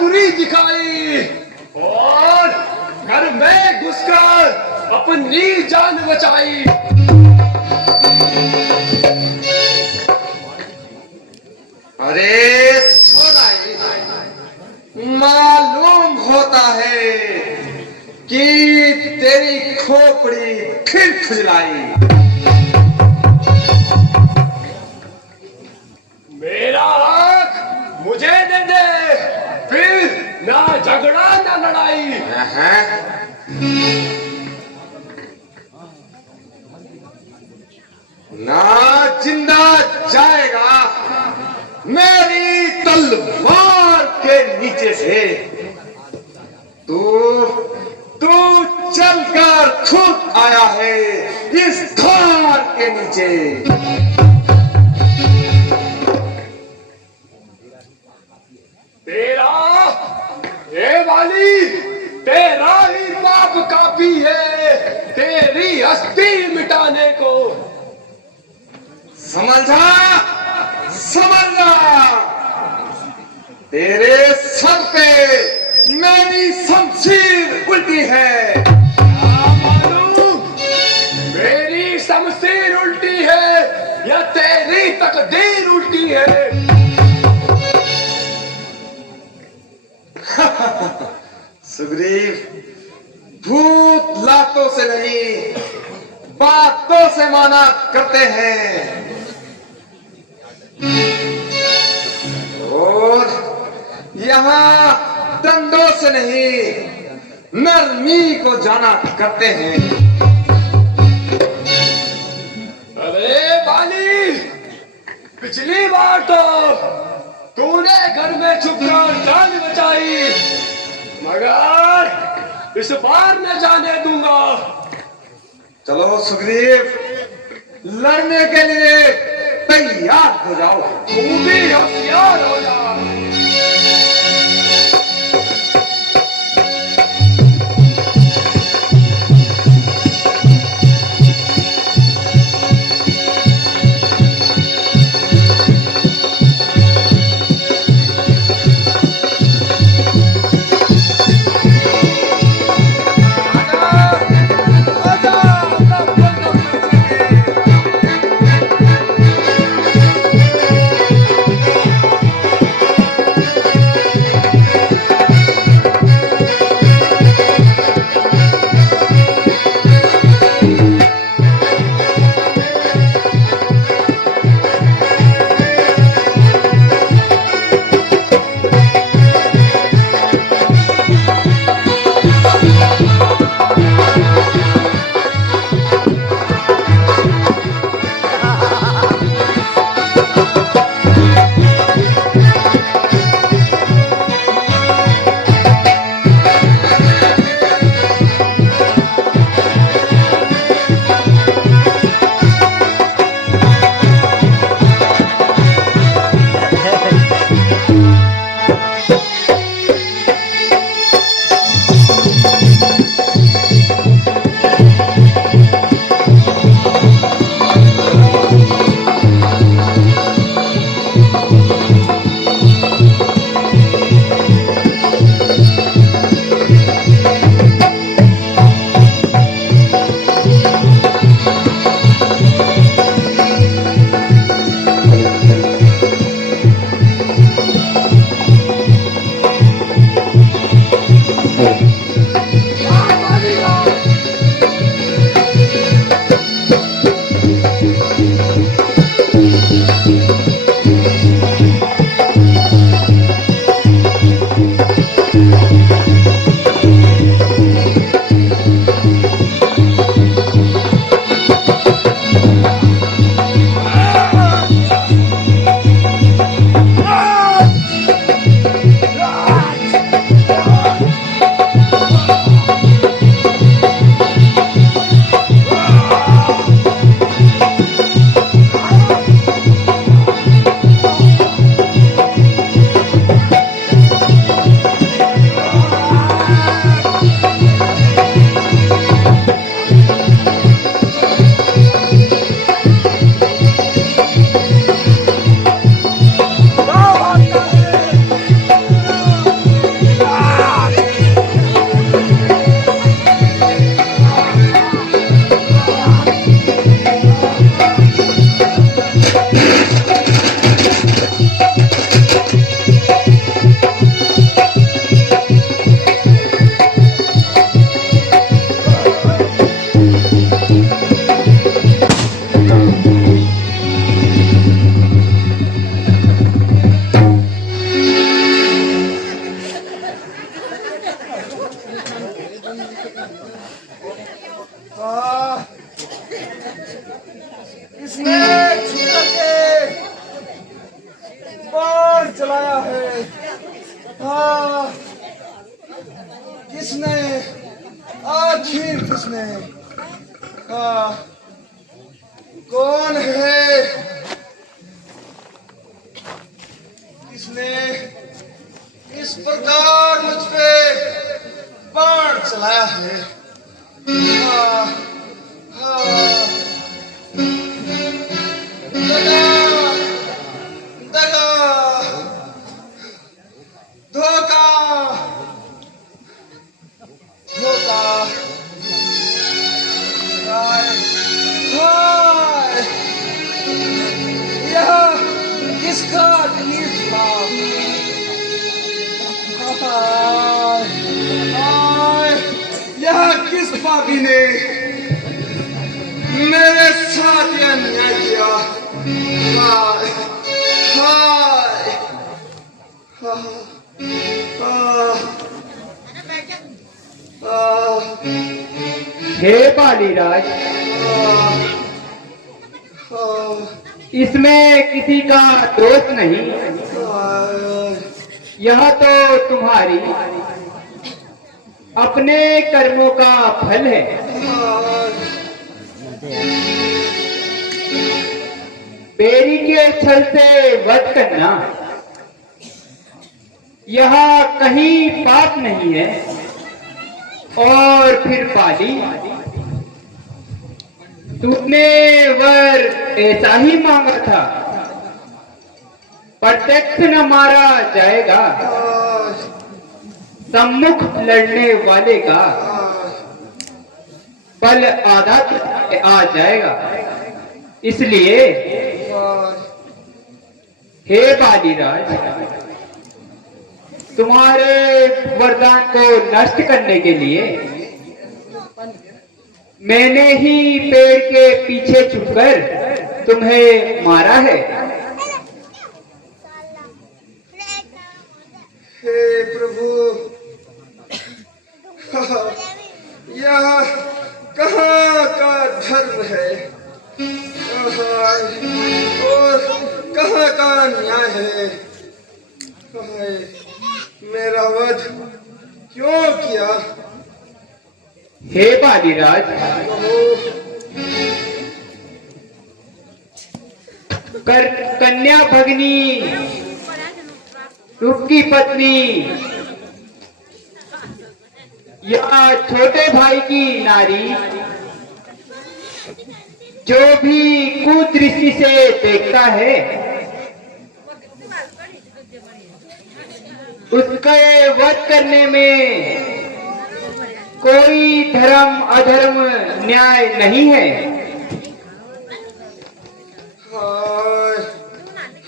बुरी दिखाई और घर में घुसकर अपनी जान बचाई। अरे सोनाई, मालूम होता है कि तेरी खोपड़ी खिलखिलाई। मेरा हक मुझे दे दे, फिर ना झगड़ा ना लड़ाई। ना जिंदा जाएगा मेरी तलवार के नीचे से। तू चलकर खुद आया है इस खार के नीचे। तेरा ही पाप काफी है तेरी हस्ती मिटाने को। समझा तेरे सर पे मेरी शमशीर उल्टी है। मालूम मेरी शमशीर उल्टी है या तेरी तकदीर उल्टी है। सुग्रीव, भूत लातों से नहीं बातों से माना करते हैं और यहाँ डंडों से नहीं नरमी को जाना करते हैं। अरे बाली, पिछली बार तो तूने घर में छुपकर जान बचाई, मगर इस बार न जाने दूंगा। चलो सुग्रीव, लड़ने के लिए तैयार हो जाओ। तू भी होशियार हो जा। किसने, आखिर किसने, कौन है, किसने इस प्रकार मुझ पे बाण चलाया है? हाँ, हाँ, दगा, धोखा, धोखा, हाय, हाय, यह किसका तीर था? हाय, हाय, यह किस पापी ने मेरे साथ यह अन्याय किया? हाय, हाय, हे बालीराज, इसमें किसी का दोष नहीं। यह तो तुम्हारी अपने कर्मों का फल है। बेरी के छल से वध करना यह कहीं पाप नहीं है। और फिर बाली, तुमने वर ऐसा ही मांगा था, प्रत्यक्ष न मारा जाएगा, सम्मुख लड़ने वाले का बल आधा आ जाएगा। इसलिए हे बालीराज, तुम्हारे वरदान को नष्ट करने के लिए मैंने ही पेड़ के पीछे छुपकर तुम्हें मारा है। हे प्रभु, यह कहाँ का धर्म है और कहाँ का न्याय है? मेरा वध क्यों किया? हे बालीराज, कन्या भगनी उसकी पत्नी या छोटे भाई की नारी जो भी कुदृष्टि से देखता है, उसके वध करने में कोई धर्म अधर्म न्याय नहीं है। हाय,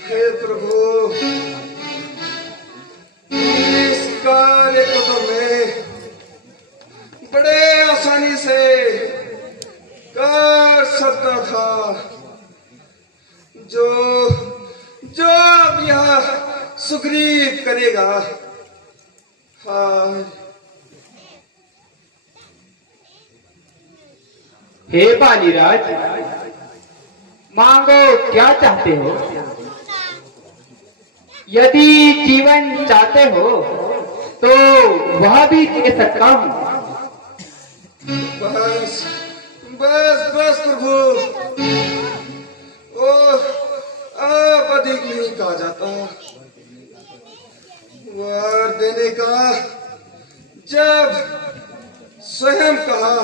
हे प्रभु, इस कार्य को तो मैं बड़े आसानी से कर सकता था। जो अब यह सुग्रीव करेगा। हाय, हे बालीराज, मांगो क्या चाहते हो? यदि जीवन चाहते हो तो वह भी दे सकता हूँ। बस बस बस प्रभु, अब अधिक नहीं कहा जाता। वर देने का जब स्वयं कहा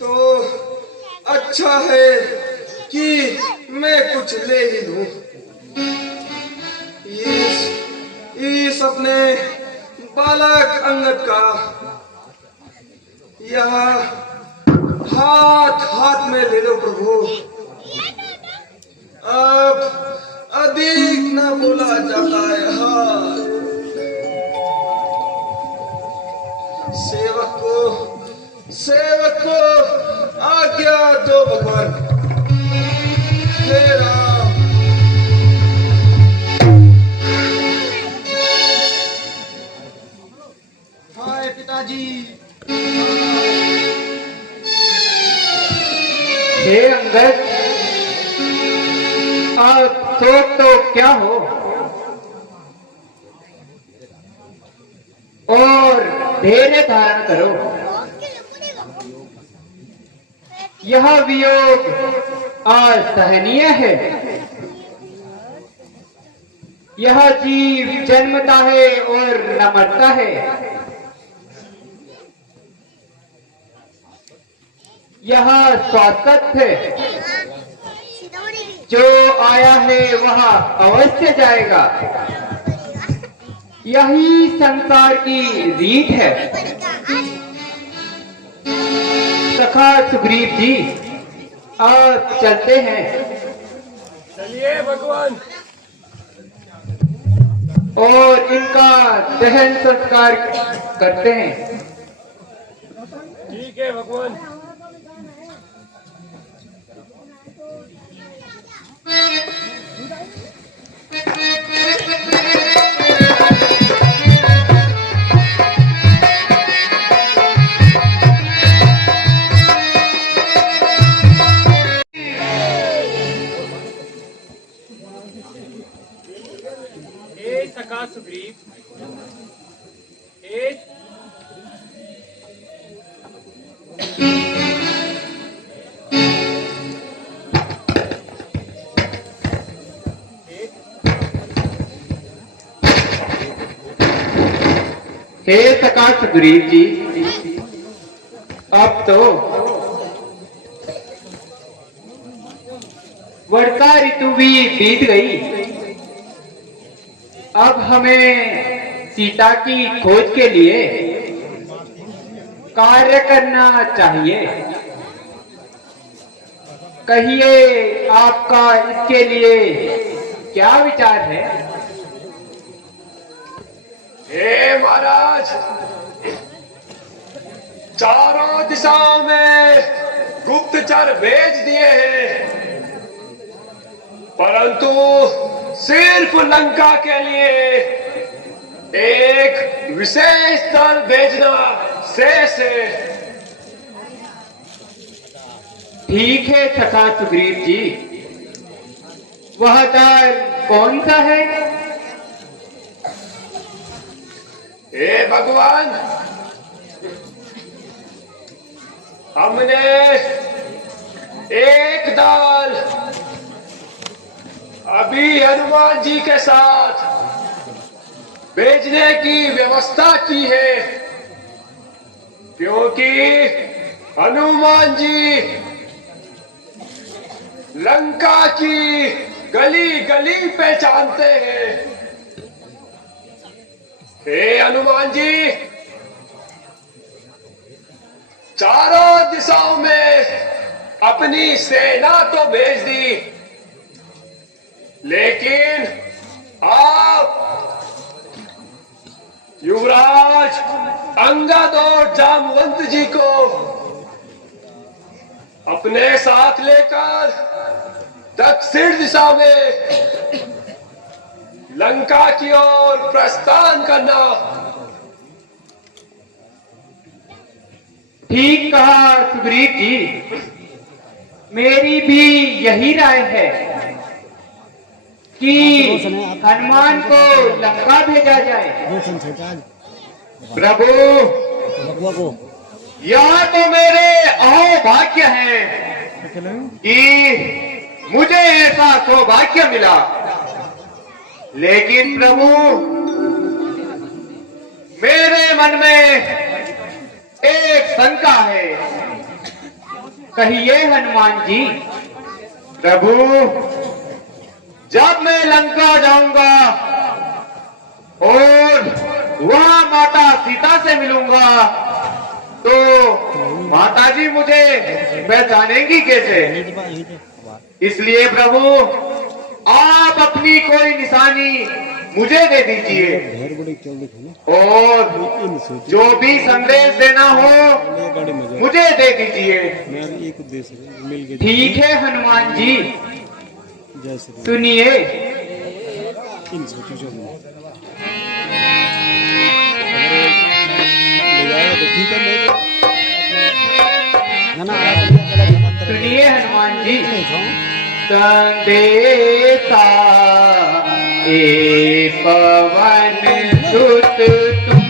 तो अच्छा है कि मैं कुछ ले ही लूं। इस अपने बालक अंगद का यह हाथ हाथ में ले लो प्रभु। अब अधिक न बोला जाता है। हाँ, सेवक को आज्ञा दो भगवान। हे राम, हाय पिताजी। हे अंगद, अब सोच तो क्या हो? और धैर्य धारण करो। यह वियोग असहनीय है। यह जीव जन्मता है और न मरता है। यह शाश्वत है। जो आया है वह अवश्य जाएगा। यही संसार की रीत है। सखा सुग्रीव जी, आप चलते हैं। चलिए भगवान। और इनका दहन संस्कार करते हैं। ठीक है भगवान। हे सखा सुग्रीव, हे हे सखा सुग्रीव जी, अब तो वर्षा ऋतु भी बीत गई। अब हमें सीता की खोज के लिए कार्य करना चाहिए। कहिए, आपका इसके लिए क्या विचार है? हे महाराज, चारों दिशाओं में गुप्तचर भेज दिए हैं, परंतु सिर्फ लंका के लिए एक विशेष दल भेजना शेष है। ठीक है सखा सुग्रीव जी, वह दल कौन सा है? हे भगवान, हमने एक दल अभी हनुमान जी के साथ भेजने की व्यवस्था की है, क्योंकि हनुमान जी लंका की गली गली पहचानते हैं। हे हनुमान जी, चारों दिशाओं में अपनी सेना तो भेज दी, लेकिन आप युवराज अंगद और जामवंत जी को अपने साथ लेकर दक्षिण दिशा में लंका की ओर प्रस्थान करना। ठीक कहा सुग्रीव जी, मेरी भी यही राय है कि हनुमान को लंका भेजा जाए। प्रभु, यह तो मेरे अहोभाग्य है कि मुझे ऐसा सौभाग्य मिला, लेकिन प्रभु मेरे मन में एक शंका है। कहिए हनुमान जी। प्रभु, जब मैं लंका जाऊंगा और वहां माता सीता से मिलूंगा तो माता जी मुझे पहचानेंगी कैसे? इसलिए प्रभु, आप अपनी कोई निशानी मुझे दे दीजिए और जो भी संदेश देना हो मुझे दे दीजिए। ठीक है हनुमान जी, सुनिए। सुनिए हनुमान जी, संदेशा ए पवन सुत तुम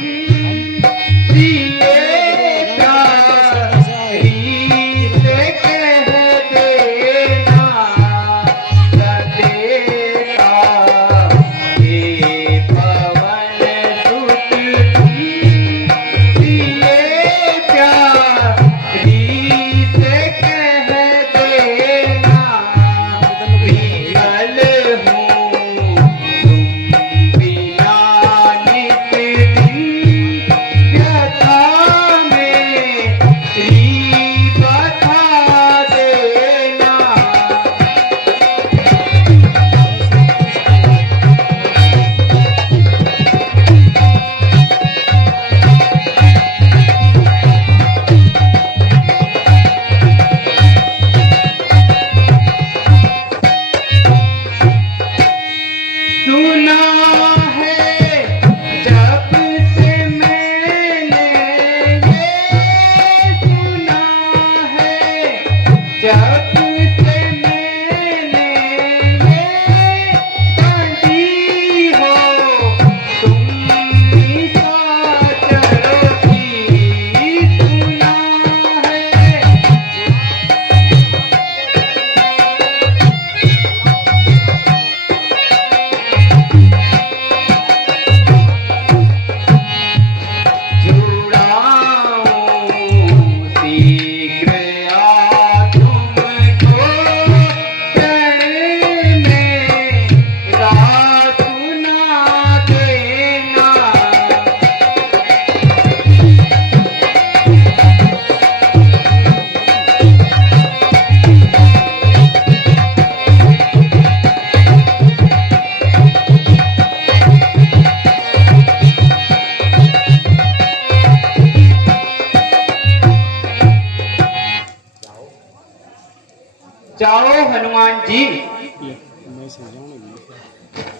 जाओ हनुमान जी,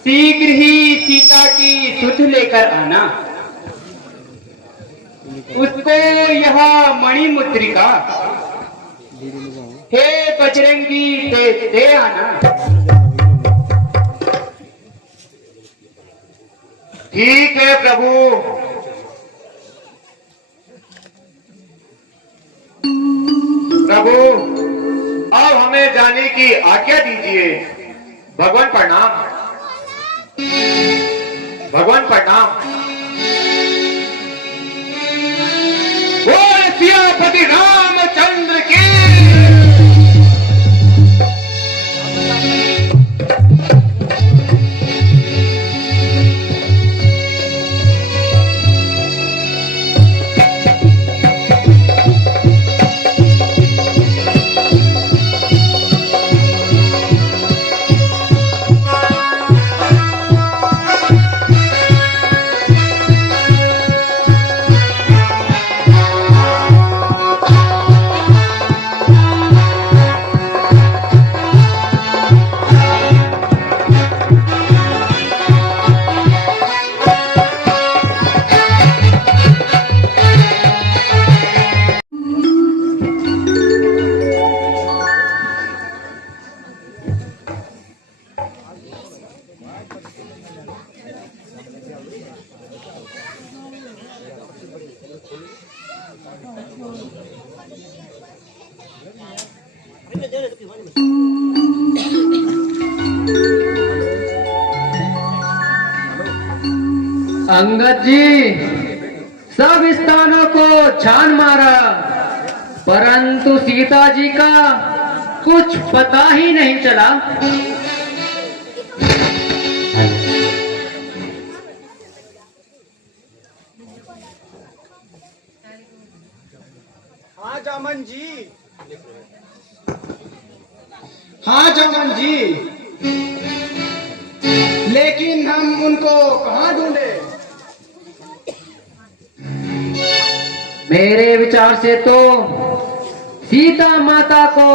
शीघ्र ही सीता की सुध लेकर आना। उसको यह मणिमुद्रिका हे बजरंगी दे आना। ठीक है प्रभु। प्रभु अब हमें जाने की आज्ञा दीजिए। भगवान प्रणाम। भगवान प्रणाम। बोल सियापति रामचंद्र की। अंगद जी सब स्थानों को छान मारा, परंतु सीता जी का कुछ पता ही नहीं चला। हाँ जामन जी, हाँ जामन जी, लेकिन हम उनको कहाँ ढूंढे? मेरे विचार से तो सीता माता को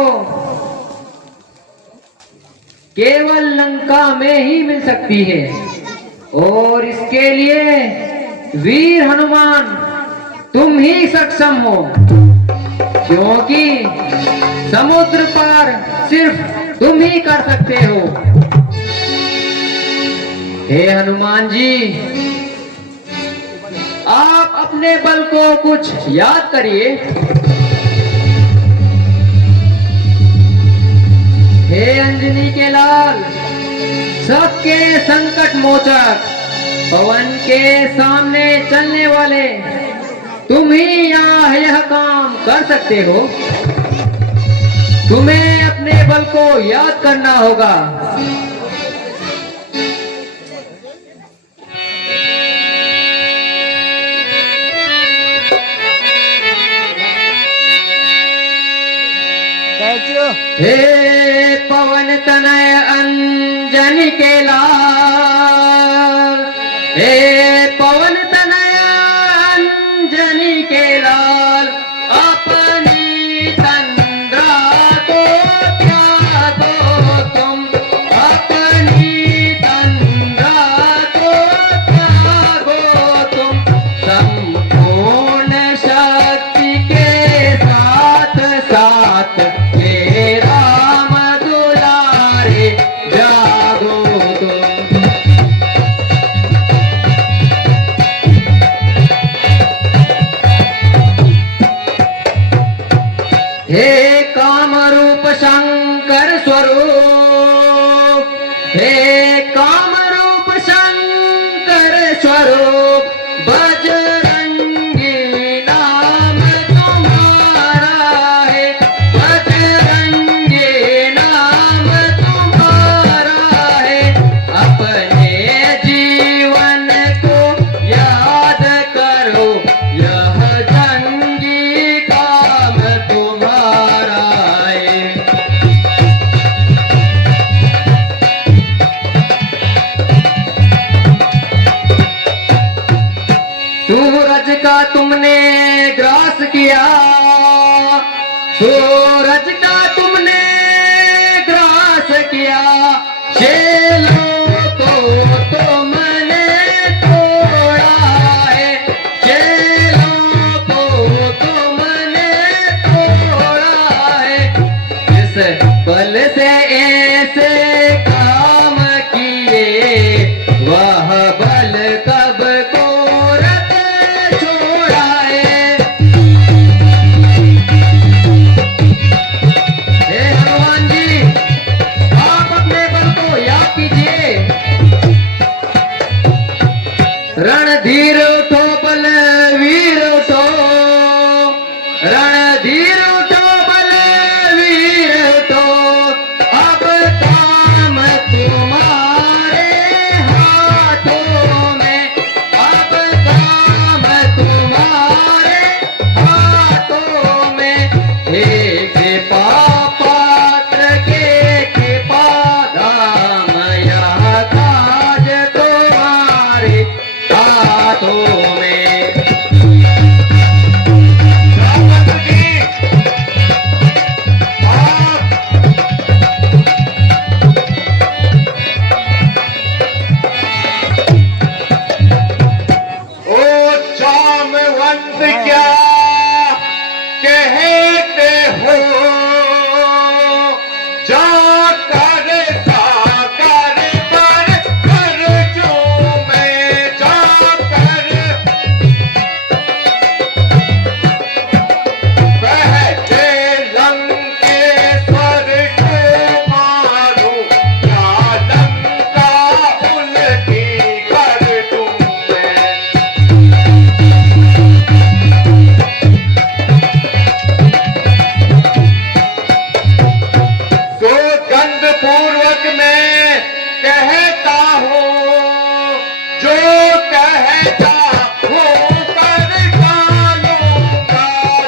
केवल लंका में ही मिल सकती है, और इसके लिए वीर हनुमान तुम ही सक्षम हो, क्योंकि समुद्र पार सिर्फ तुम ही कर सकते हो। हे हनुमान जी, आप अपने बल को कुछ याद करिए। हे अंजनी के लाल, सबके संकट मोचक, पवन के सामने चलने वाले तुम ही यह काम कर सकते हो। तुम्हें अपने बल को याद करना होगा। हे पवन तनय अंजनी के लाल, हे पवन तनय अंजनी के लाल, अपनी तंद्रा को त्यागो तुम, अपनी तंद्रा को त्यागो तुम, संपूर्ण शक्ति के साथ साथ हे राम दुलारे जागो तुम। हे कामरूप शंकर स्वरूप, हे कामरूप शंकर स्वरूप, बजरंगी नाम तुम्हारा है, बजरंगी नाम तुम्हारा है, अपने जीवन को याद करो, यह जंगी काम तुम्हारा है। सूरज का तुमने ग्रास किया, सूरज का तुमने क्या कहते हो जाकर साकर कर जो मैं जाकर बहते लंकेश्वर को मारूं या लंका उल्टी कर दूं मैं। तो गंध पूर्वक मैं कहता हूँ जो कहता हूँ कर डालूंगा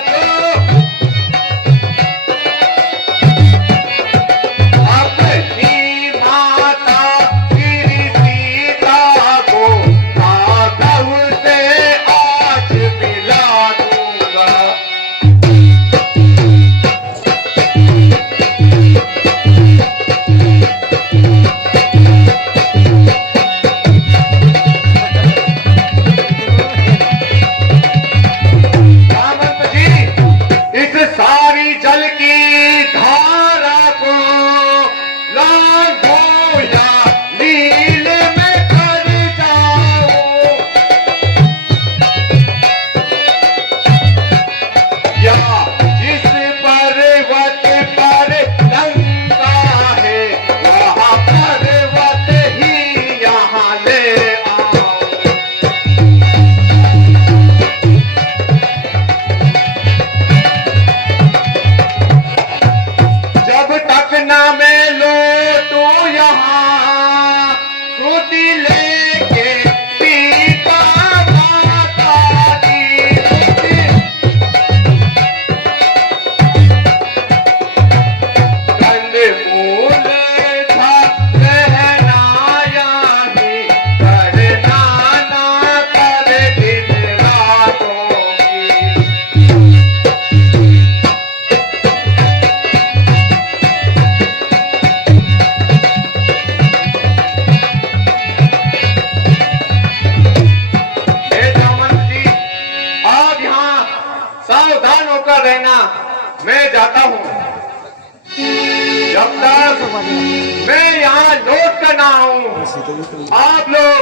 जो अपनी माता श्री सीता को राघव से आज मिला दूंगा। सामंत जी, इस सारी जल की धारा को लांघो या नील में कर जाओ या जिस पर्वत पर लंका है वहाँ पर्वत ही यहाँ ले आओ। जब तक ना मैं लौटूं यहाँ श्रुति लेके सीता माता की श्रुति कंदमूल था रहना यहाँ करना ना कर दिन रातों की। हे जामवंत जी, आप यहाँ सावधान होकर रहना, मैं जाता हूँ। जब तक मैं यहाँ लौट कर ना आऊं आप लोग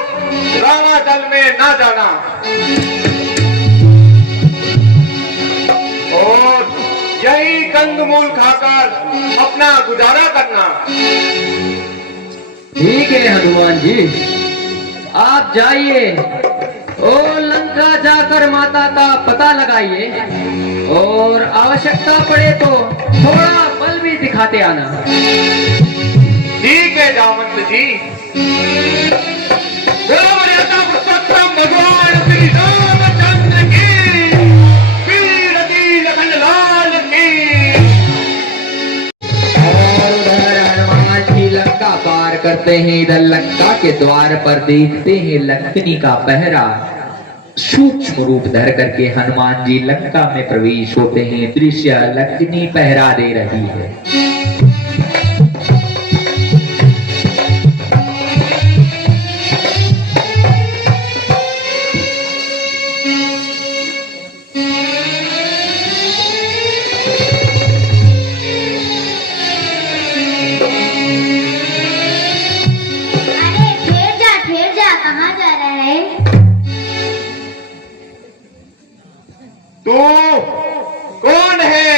राणादल में ना जाना और यही कंदमूल खाकर अपना गुजारा करना। ठीक है हनुमान जी, आप जाइए और लंका जाकर माता का पता लगाइए और आवश्यकता पड़े तो थोड़ा बल भी दिखाते आना। ठीक है जामवंत जी। बोलो मर्यादा पुरुषोत्तम भगवान श्री रामचंद्र की, वीर की लखन लाल की। और उधर हनुमान जी लंका पार करते हैं, इधर लंका के द्वार पर देखते हैं लक्ष्मी का पहरा। सूक्ष्म रूप धर करके हनुमान जी लंका में प्रवेश होते हैं। दृश्य लक्ष्मी पहरा दे रही है। अरे ठहर जा, कहाँ जा रहा है? तू कौन है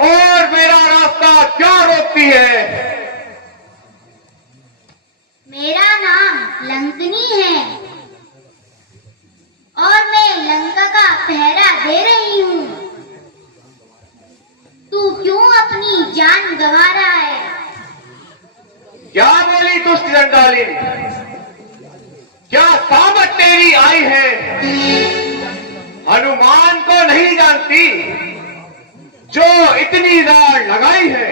और मेरा रास्ता क्यों रोकती है? मेरा नाम लंकनी है और मैं लंका का पहरा दे रही हूँ। तू क्यों अपनी जान गंवा रहा है? क्या बोली दुष्ट चंडाली? क्या सामत तेरी आई है? हनुमान को नहीं जानती जो इतनी रार लगाई है?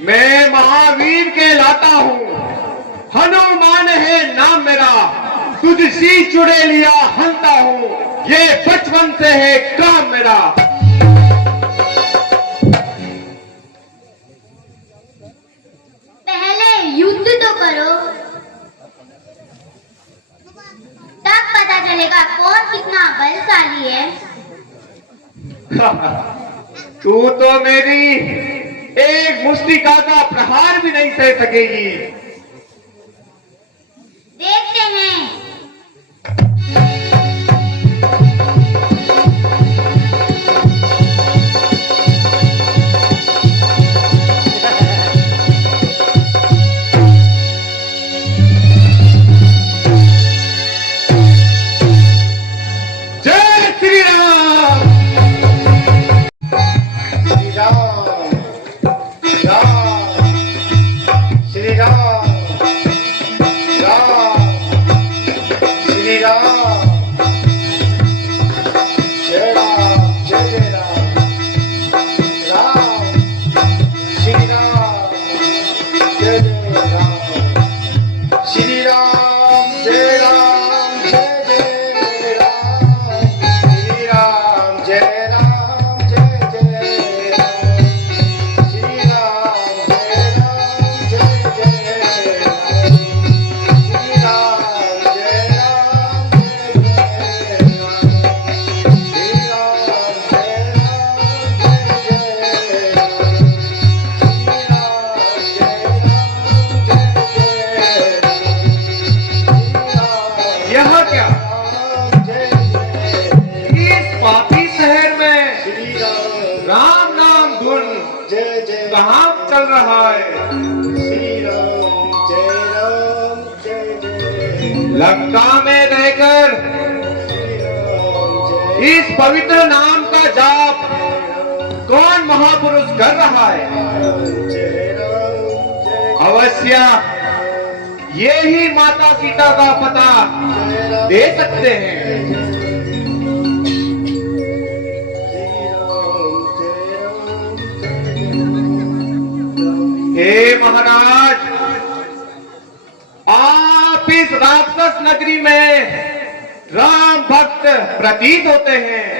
मैं महावीर कहलाता हूँ, हनुमान है नाम मेरा। तुझसी चुड़ैलिया हंता हूँ, ये बचपन से है काम मेरा। पहले युद्ध तो करो। चलेगा कौन कितना बलशाली है। तू तो मेरी एक मुष्टिका का प्रहार भी नहीं सह सकेगी। देखते हैं। जय श्री राम। श्री राम राम श्री राम राम श्री राम जय जय राम राम श्री राम जय जय राम श्री राम जय राम जय जय राम श्री राम जय राम जय जय राम श्री राम जय राम जय जय राम श्री राम जय राम जय जय राम श्री राम जय राम जय जय राम श्री राम जय राम जय जय राम यह क्या? इस पापी शहर में श्री राम राम नाम धुन जय जय कहाँ चल रहा है? श्री राम जय जय लंका में रहकर श्री राम जय इस पवित्र नाम का जाप कौन महापुरुष कर रहा है? जय अवश्य ये ही माता सीता का पता दे सकते हैं। हे महाराज, आप इस राक्षस नगरी में राम भक्त प्रतीत होते हैं।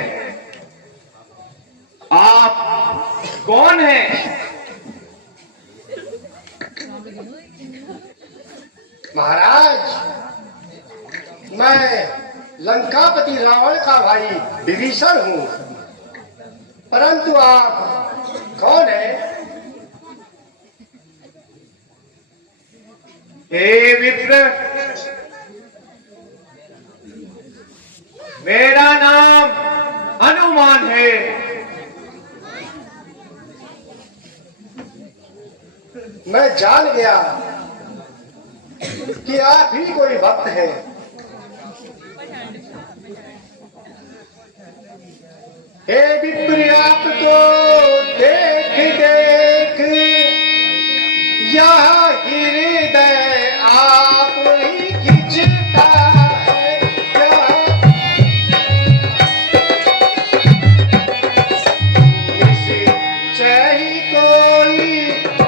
आप कौन हैं? महाराज, मैं लंकापति रावण का भाई विभीषण हूँ, परंतु आप कौन हैं? हे विप्र, मेरा नाम हनुमान है। मैं जान गया कि आप ही कोई भक्त है। हे विप्र, आपको देख देख यह हृदय आप ही खिंचता है। निश्चय ही कोई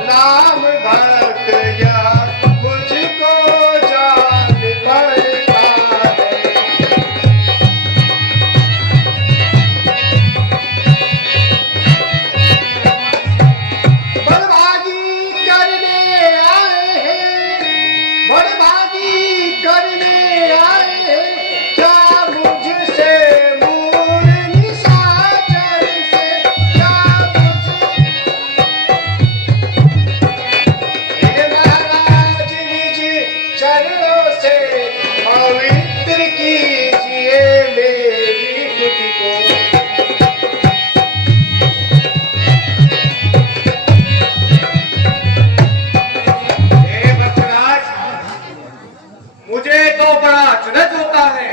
राम भक्त या मुझको जान पड़ता है। बड़भागी करने आए हैं, बड़भागी करने आए हैं, क्या मुझसे मूर निशाचर से, क्या मुझसे हे महाराज निज चरणों से पवित्र कीजिए मेरी बुद्धि को। हे भक्तराज, मुझे तो बड़ा अचरज होता है।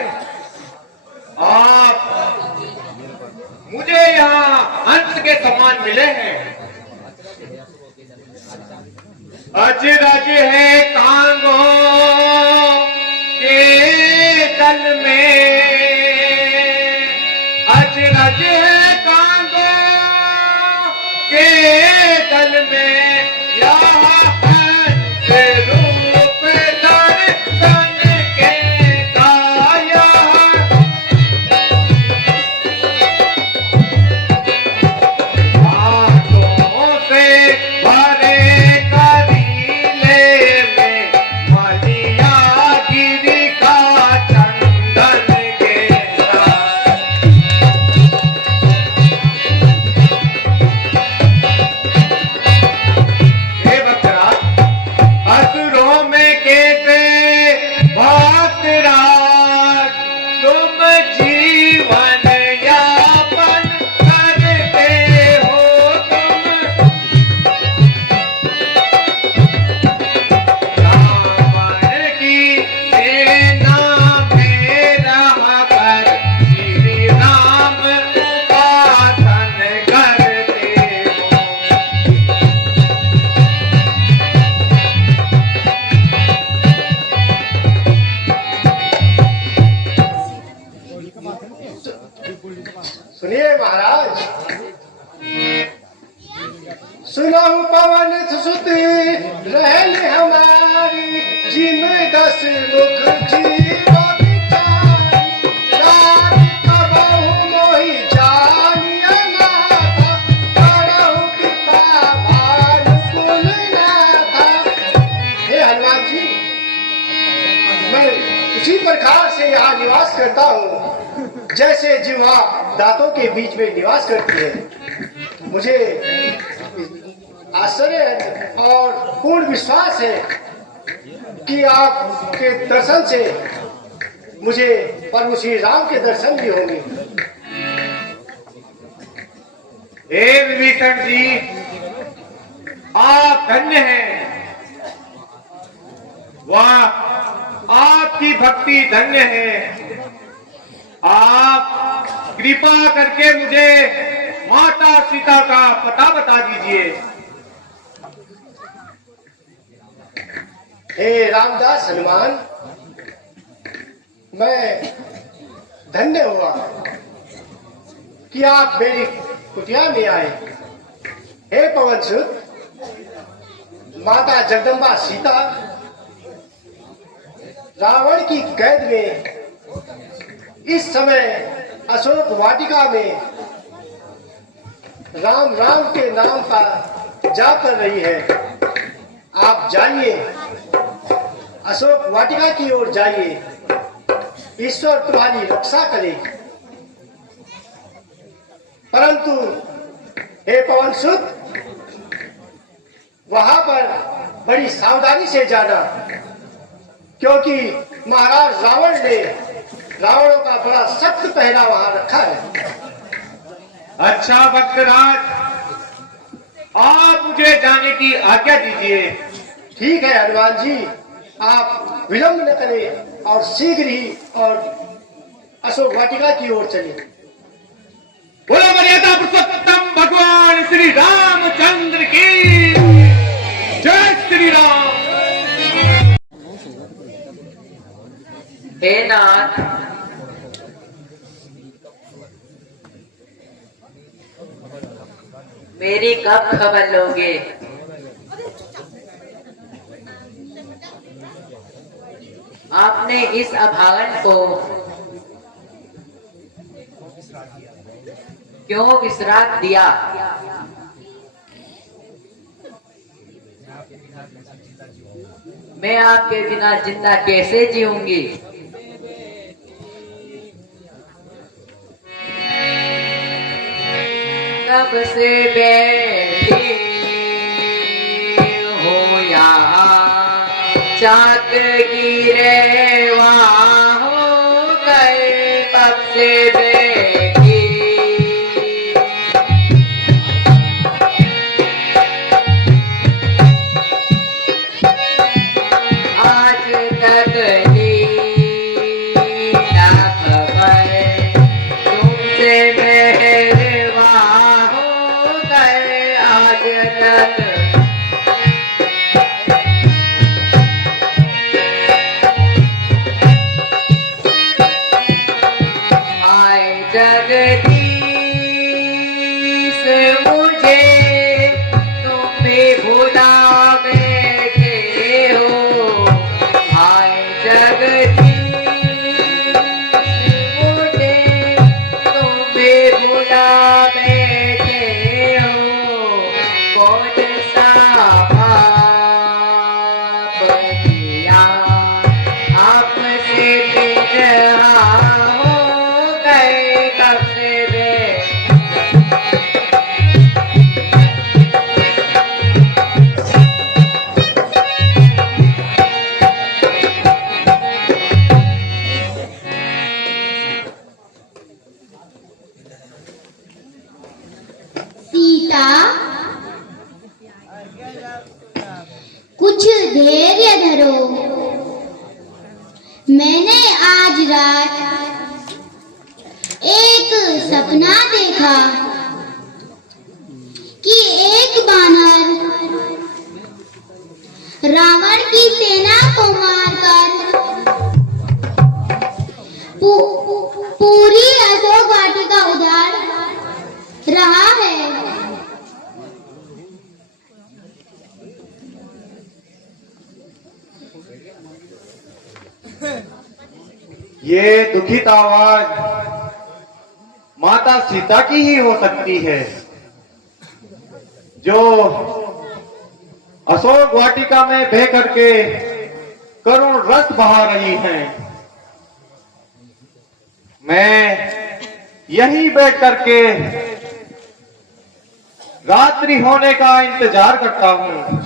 आप मुझे यहाँ हंस के समान मिले हैं। अचरज है कांगों के दल में, अचरज है कांगों के दल में, यहाँ हंस रूप दर्शन के गाया। हाथों से भरे करीले में मलिया गिरी का चंदन के सुनिए महाराज, सुनाऊ पवन सुत रहन हमारी, जिम 10 मुख जीवा विचारी, राम कबहु मोहि जानिया नाथा, करहु कृपा भानुकुल नाथा। हे हनुमान जी, मैं उसी प्रकार से यहाँ निवास करता हूँ जैसे जिह्वा दांतों के बीच में निवास करती है। मुझे आश्चर्य और पूर्ण विश्वास है कि आपके दर्शन से मुझे प्रभु श्री राम के दर्शन भी होंगे। हे विभीषण जी, आप धन्य हैं। वाह, आपकी भक्ति धन्य है। आप कृपा करके मुझे माता सीता का पता बता दीजिए। हे रामदास हनुमान, मैं धन्य हुआ कि आप मेरी कुटिया में आए। हे पवन सुत, माता जगदम्बा सीता रावण की कैद में इस समय अशोक वाटिका में राम राम के नाम का जाप कर रही है। आप जाइए, अशोक वाटिका की ओर जाइए, ईश्वर तुम्हारी रक्षा करे। परंतु हे पवन सुत, वहां पर बड़ी सावधानी से जाना, क्योंकि महाराज रावण ने रावणों का बड़ा सख्त पहरा वहां रखा है। अच्छा भक्तराज, आप मुझे जाने की आज्ञा दीजिए। ठीक है हनुमान जी, आप विलंब न करें और शीघ्र ही और अशोक वाटिका की ओर चले। बोलो मर्यादा पुरुषोत्तम भगवान श्री रामचंद्र की जय। श्री राम। हे नाथ, मेरी कब खबर लोगे? आपने इस अभागन को क्यों विश्राम दिया? मैं आपके बिना जिंदा कैसे जीऊंगी? कब से बैठी हो यहाँ, चाक गिरे वहाँ हो गए। कब से बैठी आज तक ली ना खबर, तुमसे मेहरबा हो गए। आज तक आए जगदीश, मुझे तुम भी भुला बैठे हो। आए जगदीश, मुझे तुम भी भुला बैठे हो। कौन सा पाप किया आपसे बिरहा हो गए। कब से सीता, कुछ धैर्य धरो। मैंने आज रात एक सपना देखा कि एक बानर रावण की सेना को मारकर पूरी अशोक वाटिका उजाड़ ये दुखित आवाज माता सीता की ही हो सकती है, जो अशोक वाटिका में बह करके करुण रस बहा रही हैं। मैं यहीं बैठ करके रात्रि होने का इंतजार करता हूं।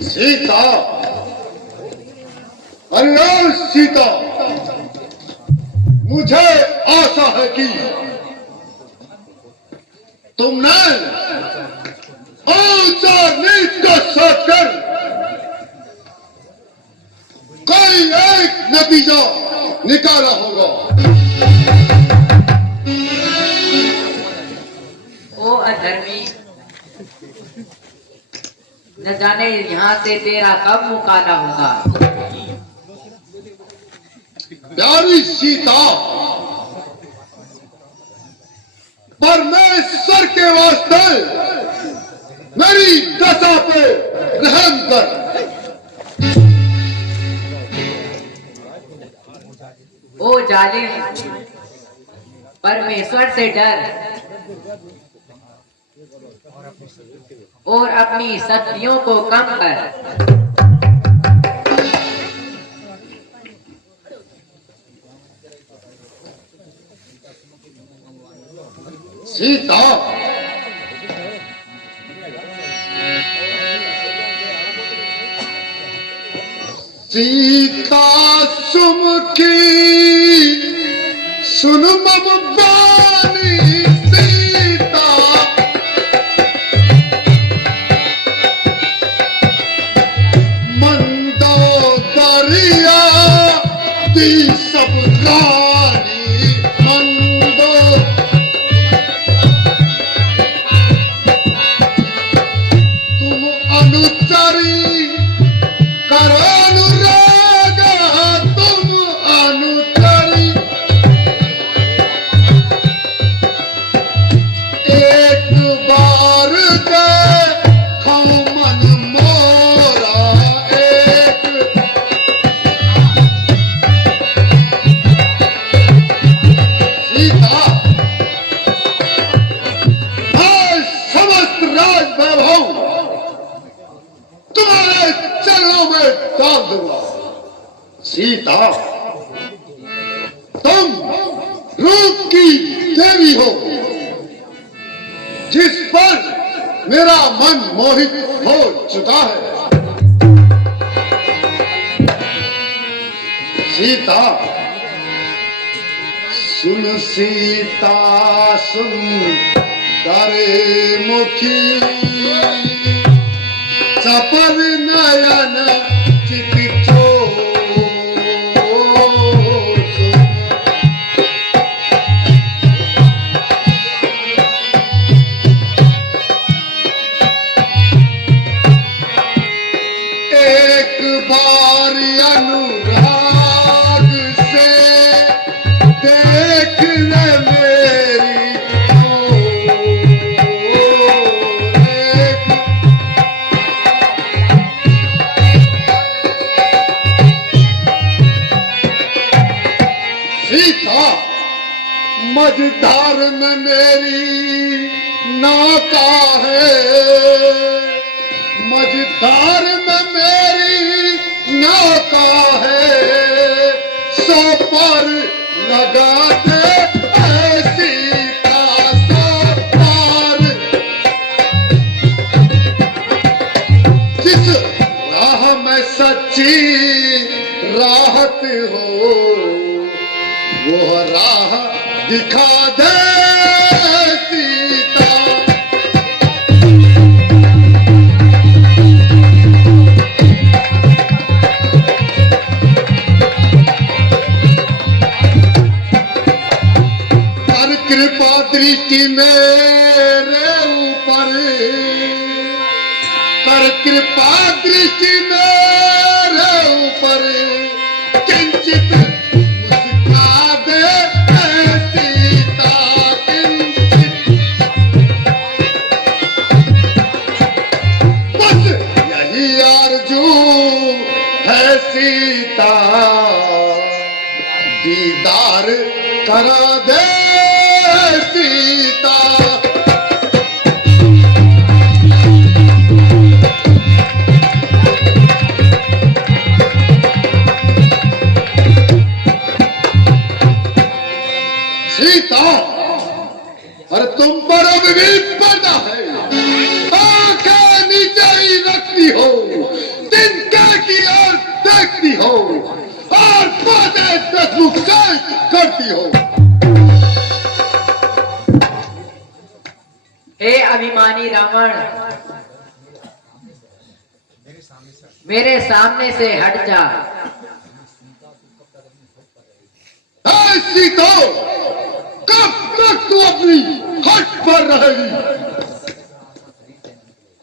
सीता, अरे सीता, मुझे आशा है कि तुमने ऊंचा नीच का साथ कर कोई एक नतीजा निकाला होगा। ओ अधर्मी, न जाने यहाँ से तेरा कब मुकाला होगा। प्यारी सीता, परमेश्वर के वास्ते मेरी दशा पे रहम कर। ओ जालिम, परमेश्वर से डर और अपनी शक्तियों को कम कर। सीता, सीता सुमुखी सुन मम बानी। सीता, मंदोदरिया दी सब रानी। मंदो तुम अनुचरी करो अनुराग। तुम अनुचरी एक बार देखो मन मोरा। एक सीता, मैं समस्त राज वैभव तुम्हारे चरणों में डाल दूंगा। सीता, तुम रूप की देवी हो जिस पर मेरा मन मोहित हो चुका है। सीता, सुन सीता सुन करे मुखी। चपर नयन चित चोर मझधार में मेरी नौका है, मझधार में मेरी नौका है, सौ पर लगा दे ऐसी सौ पार। जिस राह में सच्ची राहत हो वो राह दिखा दे सीता। कर कृपा दृष्टि मेरे ऊपर, कर कृपा दृष्टि मेरे ऊपर, किंचित मुस्का दे सीता, किंचित। बस यही आरज़ू है सीता, दीदार करा दे सीता। सीता, अरे तुम पर अभी पर्दा है, आंखें नीचे ही रखती हो, तिनके की ओर देखती हो और बातें दसमुख करती हो। हे अभिमानी रावण, मेरे सामने से हट जा। सीता, कब तक तू अपनी हट पर रहेगी?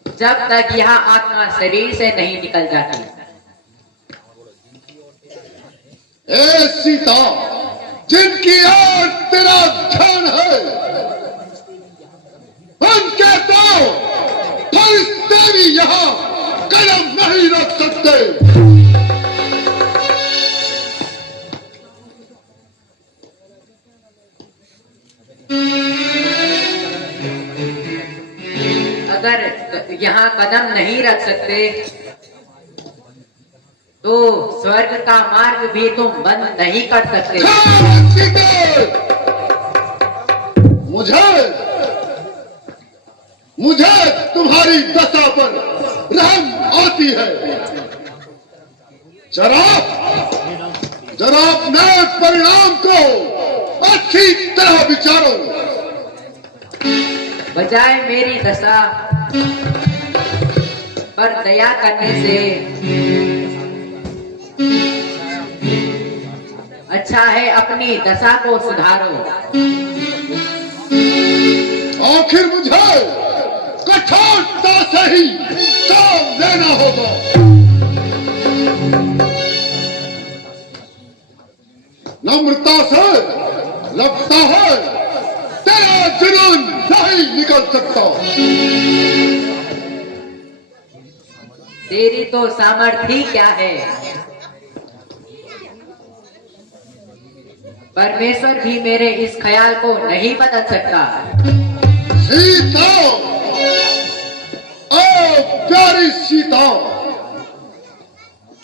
जब तक यह आत्मा शरीर से नहीं निकल जाती। ए सीता, जिनकी ओर तेरा ध्यान है, उनके तो फरिश्ते भी यहाँ कदम नहीं रख सकते। अगर यहाँ कदम नहीं रख सकते तो स्वर्ग का मार्ग भी तुम बंद नहीं कर सकते। मुझे तुम्हारी दशा पर रहम आती है। जरा अपने परिणाम को अच्छी तरह विचारो। बजाय मेरी दशा पर दया करने से अच्छा है अपनी दशा को सुधारो। आखिर मुझे कठोरता से ही काम लेना होगा। नम्रता से लगता है तेरा जुनून नहीं निकल सकता। तेरी तो सामर्थ्य क्या है, परमेश्वर भी मेरे इस ख्याल को नहीं बदल सकता। सीता, ओ प्यारी सीता,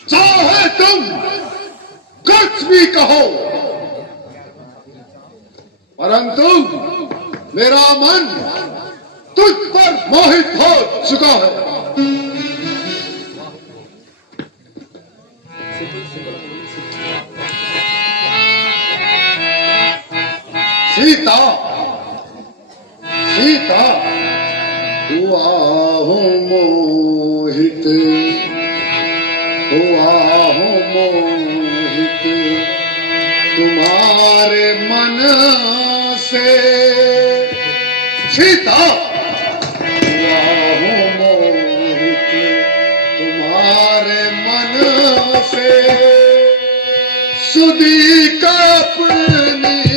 चाहे तुम कुछ भी कहो, परंतु मेरा मन तुझ पर मोहित हो चुका है। सीता, सीता, हुआ हूँ मोहित, हुआ हूँ मोहित तुम्हारे मन से। सीता, हुआ हूँ मोहित तुम्हारे मन से, सुधी का अपनी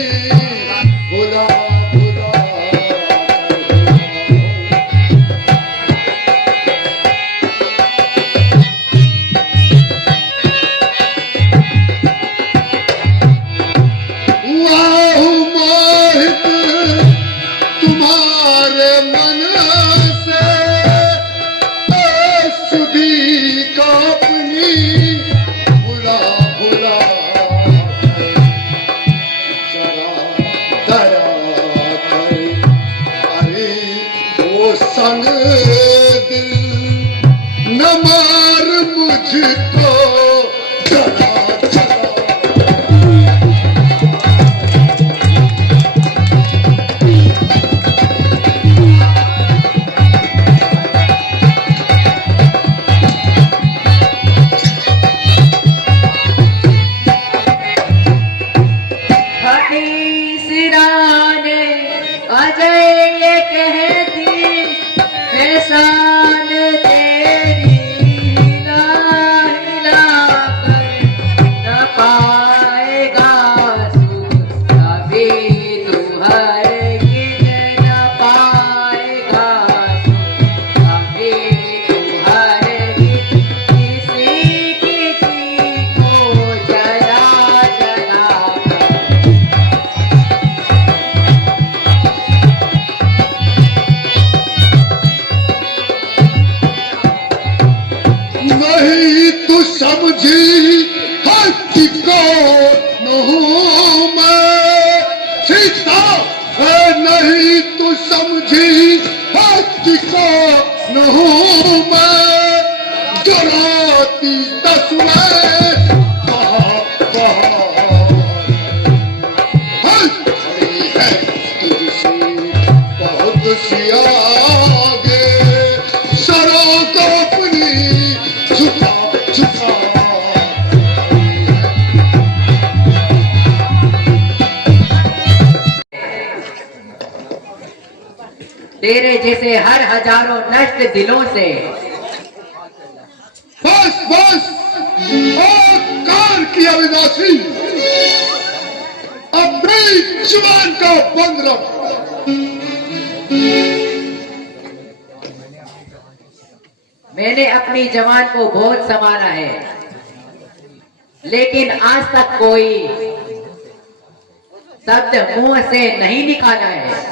भुला भुला वाह मुझको चला चला। हठी सिराने अजय ये कहती है शान तेरी हिला हिला कर न पाएगा सुख कभी तू है कि न पाएगा सुख कभी तू है कि किसी किसी को जला जला कर नहीं तू समझी हक को न हूं मैं सीता। नहीं तू समझी हक को न हूं मैं चुराती तस्वीर कहाँ खड़ी है तुझसे बहुत सी आगे सरों को अपनी झुका झुका। तेरे जैसे हर हजारों नष्ट दिलों से बस बस और कार की अविनाशी अपनी जुबान का बंद रख। मैंने अपनी जवान को बहुत संभाला है, लेकिन आज तक कोई शब्द मुंह से नहीं निकाला है।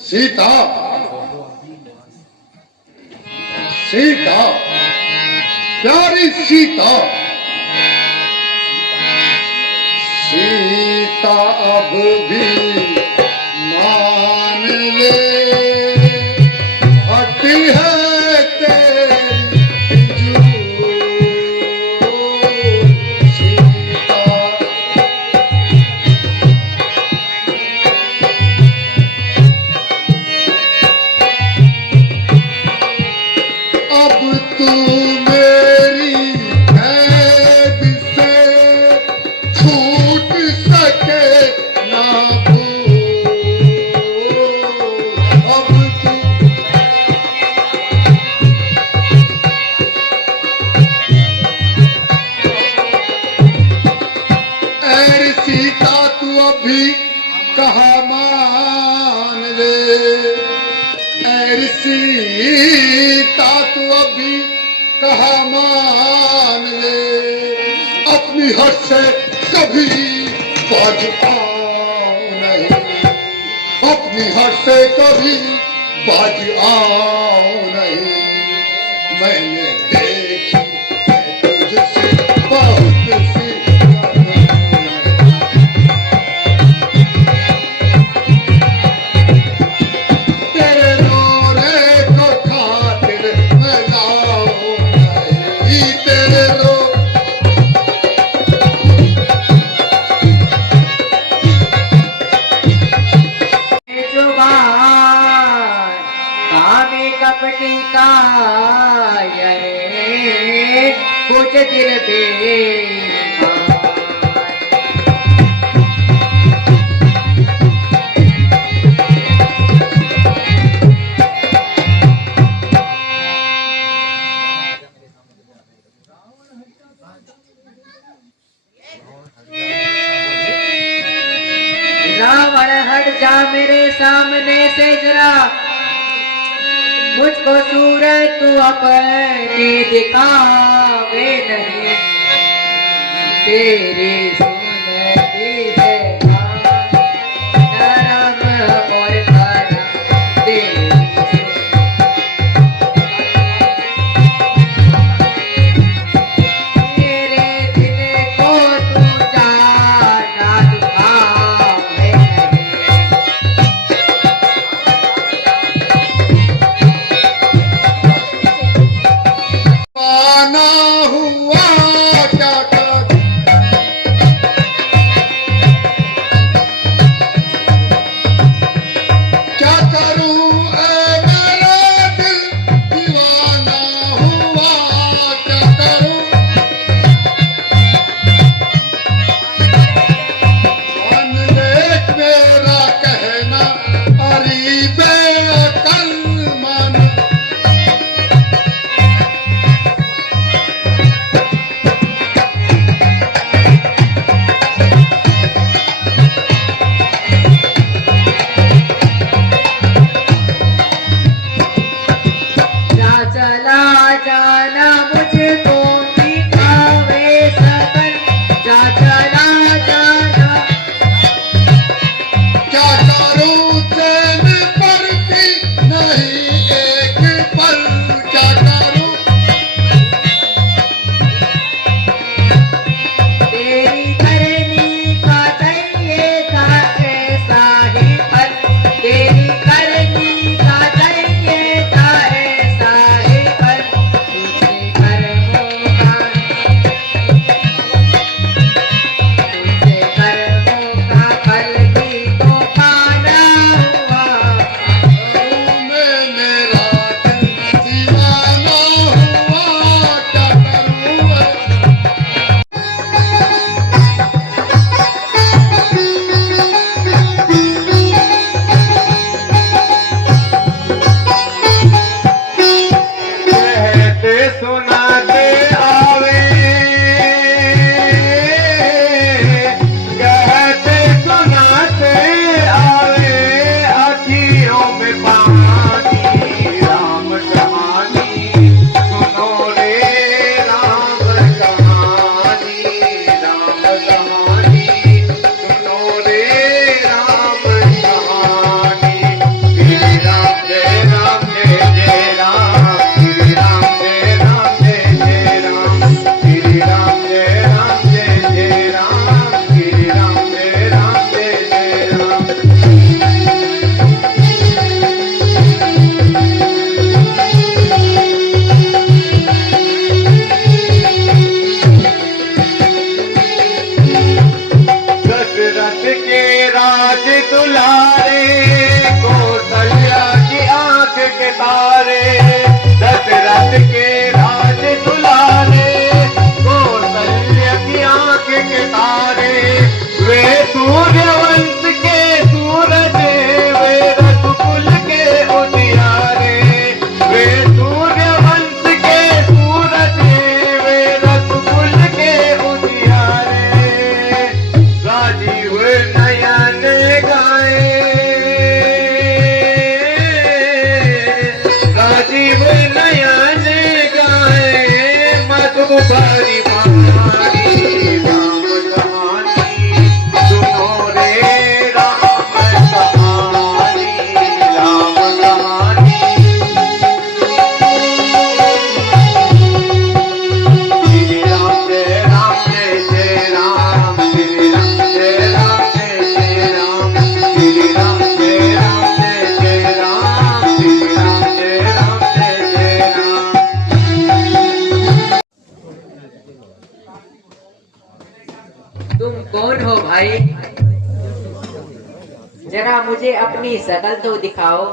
सीता सीता प्यारी सीता। सीता अब भी मान ले हटी है तेरी जून। सीता अब तू मेरी कैद से छूट सके ना भूल। अब तू ऐ सीता तू अभी कहा मान ले। ऐ सीता तू अभी कहा मान ले। अपनी हद से कभी बाज आओ नहीं। अपनी हद से कभी बाज आओ नहीं। मैंने देखी है तुझसे बहुत सी तेरे रोने को खातिर मैं लाऊं नहीं। तेरे रो जुबान कामी कपटी का ये कुछ दिल बेईमान। रावण हट जा मेरे सामने से जरा, मुझको सूरत तू अपनी दिखावे नहीं। तेरी सुनती है नरम और खरा तेरी मेरे दिल को तू जाना दुखावे नहीं। भरी भारी राम कहानी सुनो रे राम कहानी राम कहानी श्री राम जय राम जय जय राम श्री राम जय राम जय जय राम श्री राम जय राम जय जय राम श्री राम जय राम जय जय राम। तुम कौन हो भाई? जरा मुझे अपनी शकल तो दिखाओ।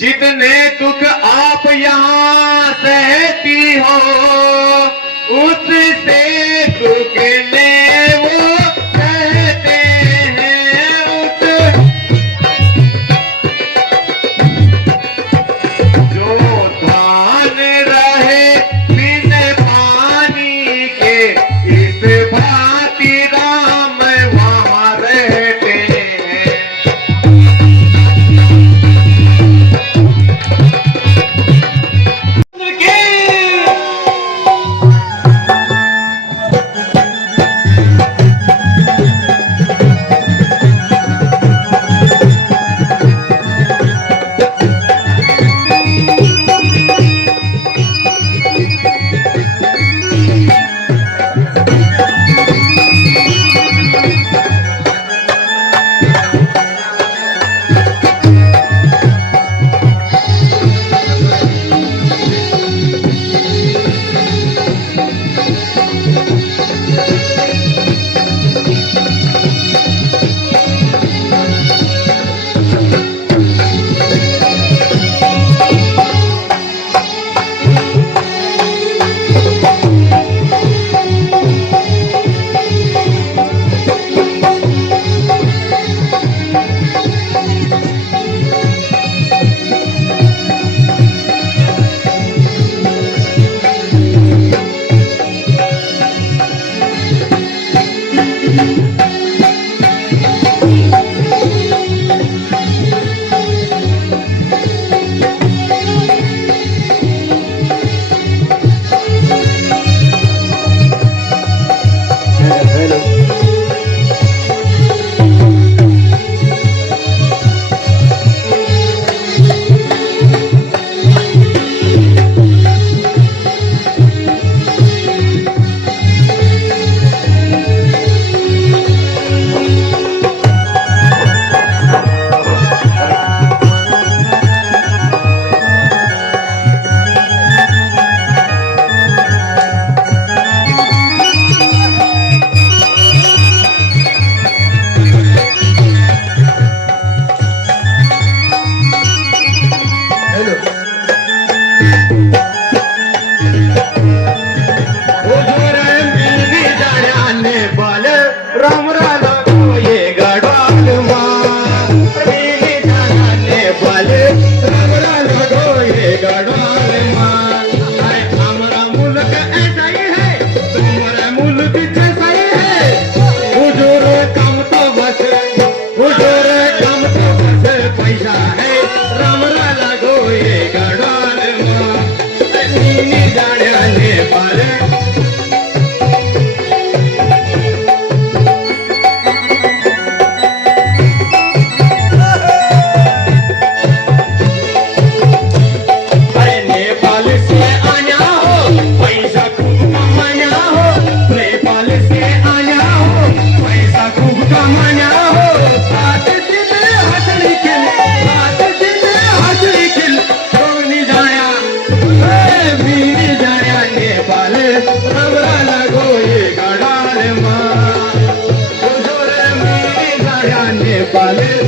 जितने दुख आप यहाँ सहती हो उससे दुख ले वो कहते हैं उस वाले